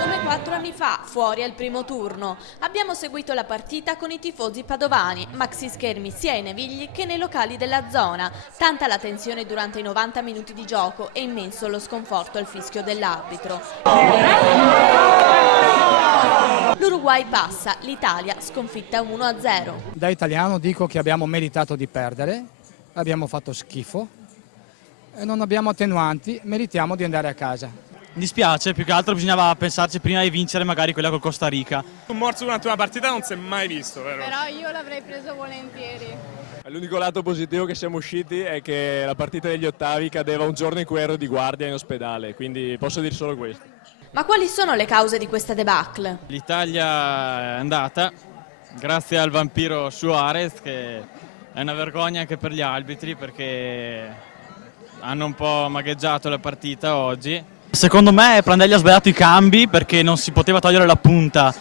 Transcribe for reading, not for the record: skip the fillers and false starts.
Come 4 anni fa, fuori al primo turno. Abbiamo seguito la partita con i tifosi padovani, maxi schermi sia ai Navigli che nei locali della zona. Tanta la tensione durante i 90 minuti di gioco e immenso lo sconforto al fischio dell'arbitro. L'Uruguay passa, l'Italia sconfitta 1-0. Da italiano dico che abbiamo meritato di perdere, abbiamo fatto schifo e non abbiamo attenuanti, meritiamo di andare a casa. Mi dispiace, più che altro bisognava pensarci prima di vincere magari quella col Costa Rica. Un morso durante una partita non si è mai visto, vero? Però io l'avrei preso volentieri. L'unico lato positivo che siamo usciti è che la partita degli ottavi cadeva un giorno in cui ero di guardia in ospedale, quindi posso dire solo questo. Ma quali sono le cause di questa debacle? L'Italia è andata, grazie al vampiro Suarez, che è una vergogna anche per gli arbitri perché hanno un po' magheggiato la partita oggi. Secondo me Prandelli ha sbagliato i cambi perché non si poteva togliere la punta